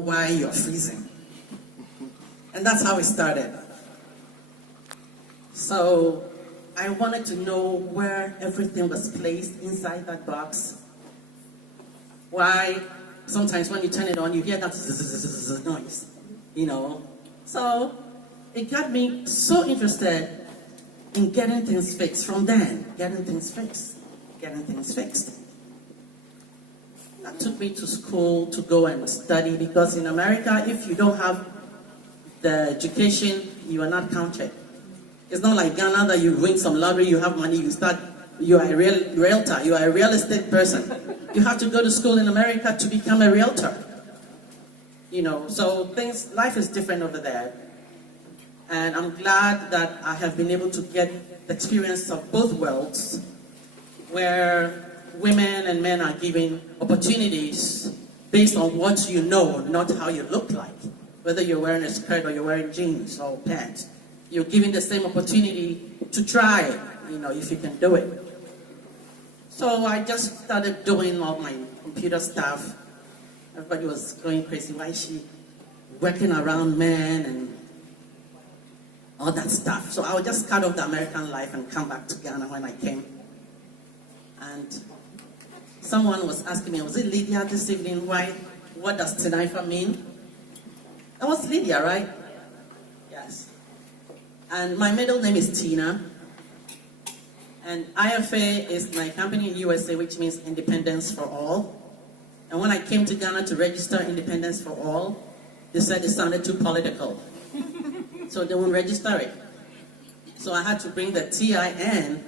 why you're freezing. And that's how it started. So I wanted to know where everything was placed inside that box. Why sometimes when you turn it on, you hear that noise, you know. So it got me so interested in getting things fixed from then, getting things fixed. That took me to school to go and study, because in America, if you don't have the education, you are not counted. It's not like Ghana that you win some lottery, you have money, you are a realtor, you are a real estate person. You have to go to school in America to become a realtor. You know, so life is different over there. And I'm glad that I have been able to get the experience of both worlds, where women and men are given opportunities based on what you know, not how you look like. Whether you're wearing a skirt or you're wearing jeans or pants, you're given the same opportunity to try, you know, if you can do it. So I just started doing all my computer stuff. Everybody was going crazy. Why is she working around men and all that stuff? So I would just cut off the American life and come back to Ghana when I came. And someone was asking me, was it Lydia this evening? What does Tinaifa mean? That was Lydia, right? Yes. And my middle name is Tina. And IFA is my company in USA, which means Independence for All. And when I came to Ghana to register Independence for All, they said it sounded too political. So they won't register it. So I had to bring the TIN,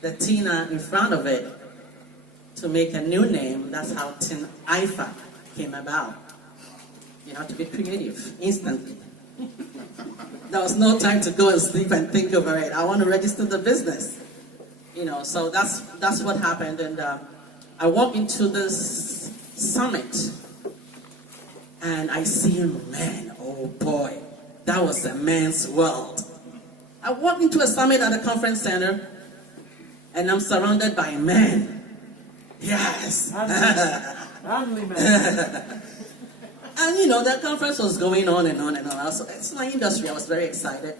the Tina in front of it, to make a new name. That's how Tinaifa came about. You have to be creative instantly. There was no time to go and sleep and think over it. I want to register the business. You know, so that's what happened. And I walk into this summit and I see men. Oh boy, that was a man's world. I walk into a summit at a conference center and I'm surrounded by men. Yes. Only men. And you know, that conference was going on and on and on. So it's my industry. I was very excited.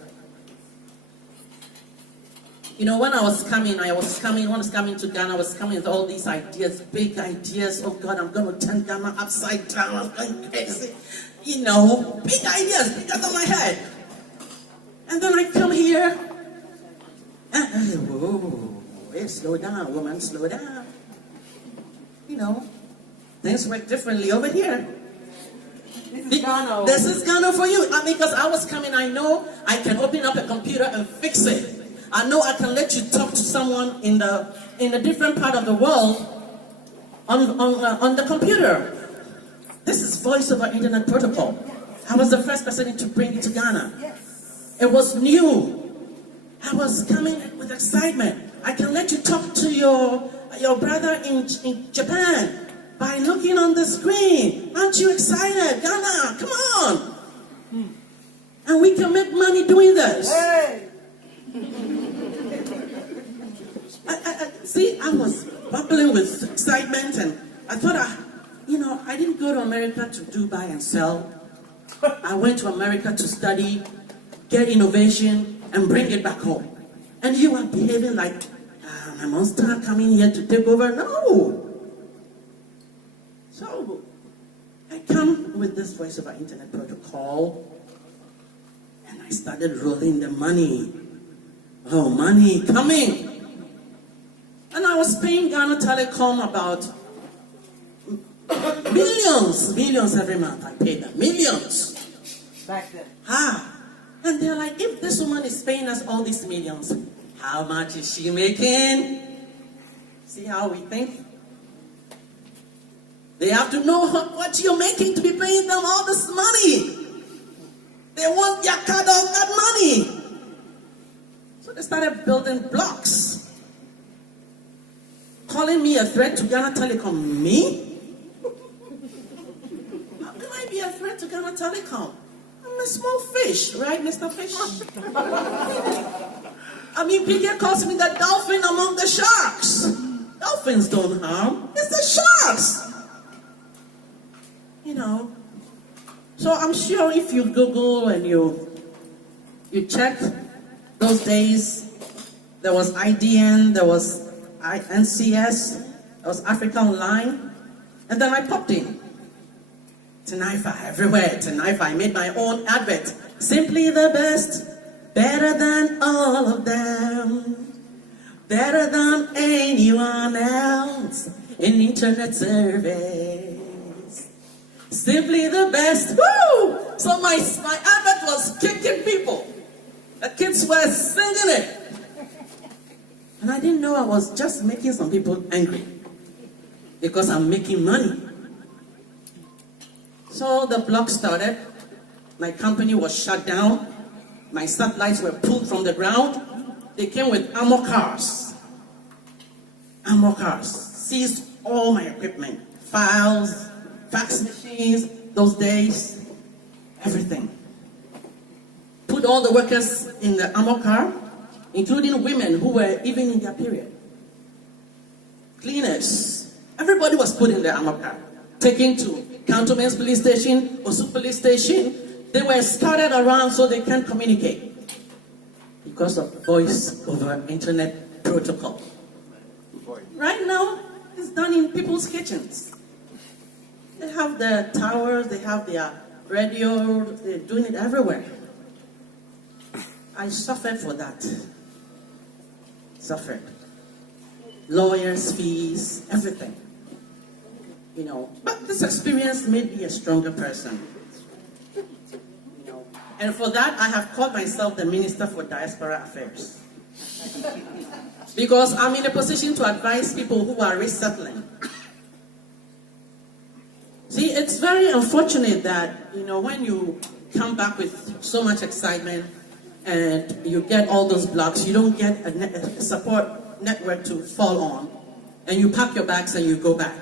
You know, when I was coming to Ghana, I was coming with all these ideas, big ideas. Oh God, I'm going to turn Ghana upside down. I'm going crazy. You know, big ideas, bigger than my head. And then I come here, and whoa, hey, slow down, woman, slow down. You know, things work differently over here. This is Ghana. This is Ghana for you. Because I was coming, I know I can open up a computer and fix it. I know I can let you talk to someone in a different part of the world on the computer. This is voice over internet protocol. I was the first person to bring it to Ghana. Yes. It was new. I was coming with excitement. I can let you talk to your brother in Japan by looking on the screen. Aren't you excited? Ghana, come on. And we can make money doing this. Hey. I was bubbling with excitement, and I thought, I didn't go to America to do buy and sell. I went to America to study, get innovation, and bring it back home. And you are behaving like a monster coming here to take over? No. So I come with this voice over internet protocol, and I started rolling the money. Oh, money coming. And I was paying Ghana Telecom about millions every month. I paid them millions. Back then. And they're like, if this woman is paying us all these millions, how much is she making? See how we think? They have to know what you're making to be paying them all this money. They want their cut of that money. So they started building blocks. Calling me a threat to Ghana Telecom. Me? How can I be a threat to Ghana Telecom? I'm a small fish, right, Mr. Fish? I mean, Piquet calls me the dolphin among the sharks. Dolphins don't harm. It's the sharks. You know, So I'm sure if you Google and you check those days, there was IDN, there was NCS, there was Africa Online, and then I popped in. Tanifa everywhere, Tanifa. I made my own advert. Simply the best, better than all of them, better than anyone else in internet service. Simply the best. Woo! So my advert was kicking people. The kids were singing it. And I didn't know I was just making some people angry because I'm making money. So the blog started. My company was shut down. My satellites were pulled from the ground. They came with armor cars. Armor cars. Seized all my equipment. Files, fax machines, those days, everything. Put all the workers in the armor car, including women who were even in their period. Cleaners. Everybody was put in the armor car. Taken to Cantonment's police station, Osu police station. They were scattered around so they can't communicate because of voice over internet protocol. Right now, it's done in people's kitchens. They have their towers, they have their radio, they're doing it everywhere. I suffered for that. Suffered. Lawyers' fees, everything. You know, but this experience made me a stronger person. You know, and for that, I have called myself the Minister for Diaspora Affairs. Because I'm in a position to advise people who are resettling. See, it's very unfortunate that, you know, when you come back with so much excitement and you get all those blocks, you don't get a support network to fall on, and you pack your bags and you go back.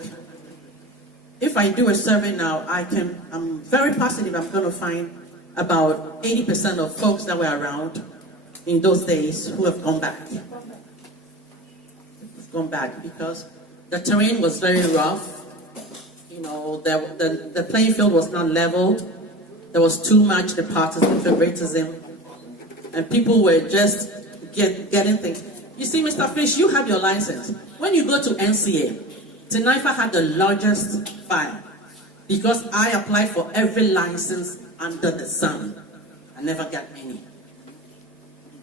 If I do a survey now, I'm very positive I'm going to find about 80% of folks that were around in those days who have gone back. Gone back because the terrain was very rough. You know, the playing field was not leveled. There was too much partisan favoritism, and people were just getting things. You see, Mr. Fish, you have your license. When you go to NCA, Tanifa had the largest file because I applied for every license under the sun. I never got any.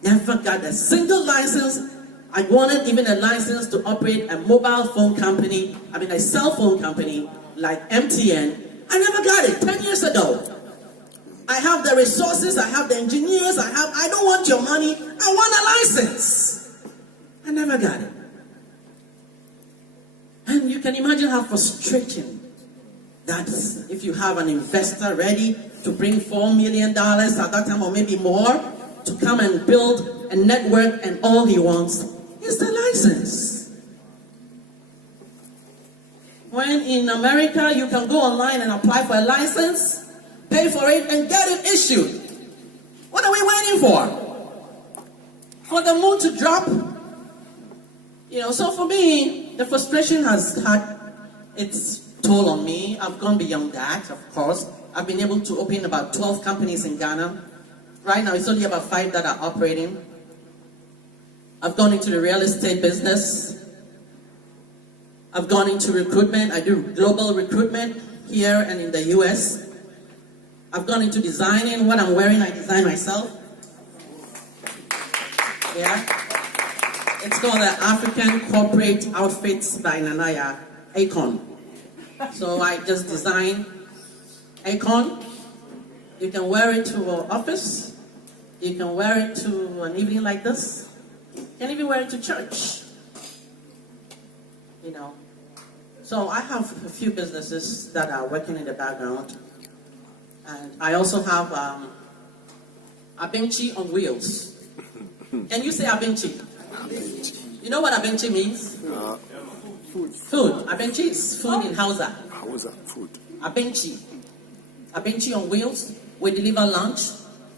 Never got a single license. I wanted even a license to operate a mobile phone company, a cell phone company like MTN. I never got it 10 years ago. I have the resources, I have the engineers, I don't want your money, I want a license. I never got it. And you can imagine how frustrating that is if you have an investor ready to bring $4 million at that time or maybe more to come and build a network, and all he wants is the license. When in America you can go online and apply for a license, pay for it, and get it issued. What are we waiting for? For the moon to drop? You know, so for me, the frustration has had its toll on me. I've gone beyond that, of course. I've been able to open about 12 companies in Ghana. Right now, it's only about 5 that are operating. I've gone into the real estate business. I've gone into recruitment. I do global recruitment here and in the US. I've gone into designing. What I'm wearing, I design myself. Yeah. It's called the African Corporate Outfits by Nanayaa Owusu-Prempeh. So I just design Icon. You can wear it to an office. You can wear it to an evening like this. You can even wear it to church. You know. So I have a few businesses that are working in the background. And I also have Abenchi on wheels. Can you say Abenchi? You know what Abenchi means? Food. Food. Abenchi is food in Hausa. Hausa food. Abenchi. Abenchi on wheels. We deliver lunch.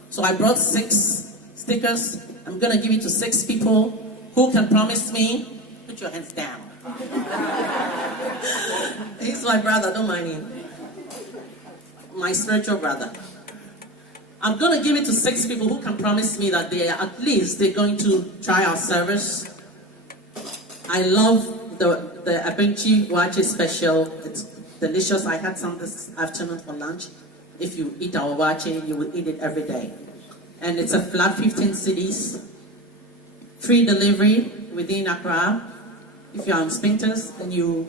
So I brought 6 stickers. I'm going to give it to 6 people who can promise me. Put your hands down. He's my brother, don't mind him. my spiritual brother. I'm going to give it to 6 people who can promise me that they're going to try our service. I love the Abenchi Wache special. It's delicious. I had some this afternoon for lunch. If you eat our wache, you will eat it every day. And it's a flat 15 cities, free delivery within Accra. If you're on Spintex and you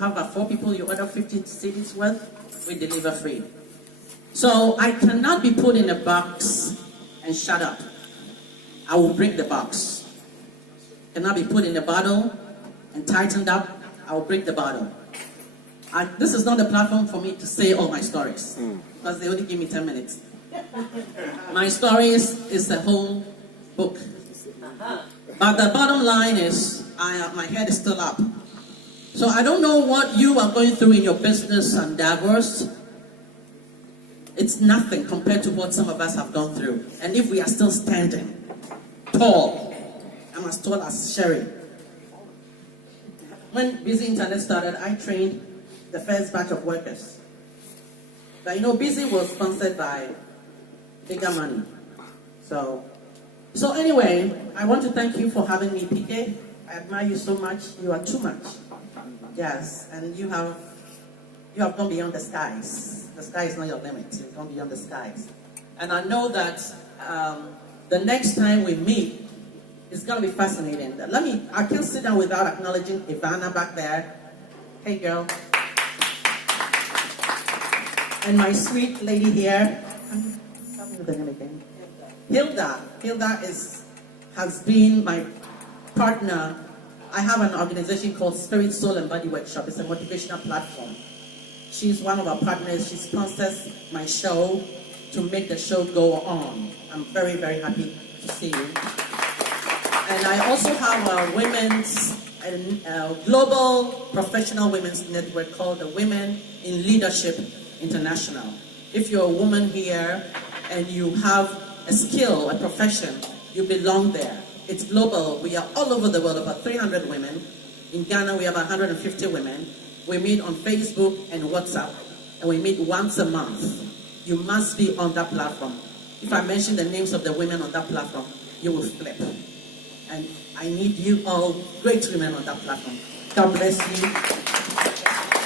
have about 4 people you order 15 cities worth, we deliver free. So I cannot be put in a box and shut up. I will break the box. Cannot be put in a bottle and tightened up. I will break the bottle. This is not a platform for me to say all my stories, because they only give me 10 minutes. My stories is a whole book. But the bottom line is, my head is still up. So I don't know what you are going through in your business endeavors. It's nothing compared to what some of us have gone through. And if we are still standing tall, I'm as tall as Sherry. When Busy Internet started, I trained the first batch of workers. But you know, Busy was sponsored by Bigger Money. So anyway, I want to thank you for having me, PK. I admire you so much. You are too much. Yes, and you have gone beyond the skies. The sky is not your limit. You've gone beyond the skies. And I know that the next time we meet, it's going to be fascinating. I can't sit down without acknowledging Ivana back there. Hey, girl. And my sweet lady here. Tell me the name again. Hilda. Hilda has been my partner. I have an organization called Spirit, Soul, and Body Workshop. It's a motivational platform. She's one of our partners. She sponsors my show to make the show go on. I'm very, very happy to see you. And I also have a global professional women's network called the Women in Leadership International. If you're a woman here and you have a skill, a profession, you belong there. It's global. We are all over the world, about 300 women. In Ghana, we have 150 women. We meet on Facebook and WhatsApp, and we meet once a month. You must be on that platform. If I mention the names of the women on that platform, you will flip. And I need you all, great women on that platform. God bless you.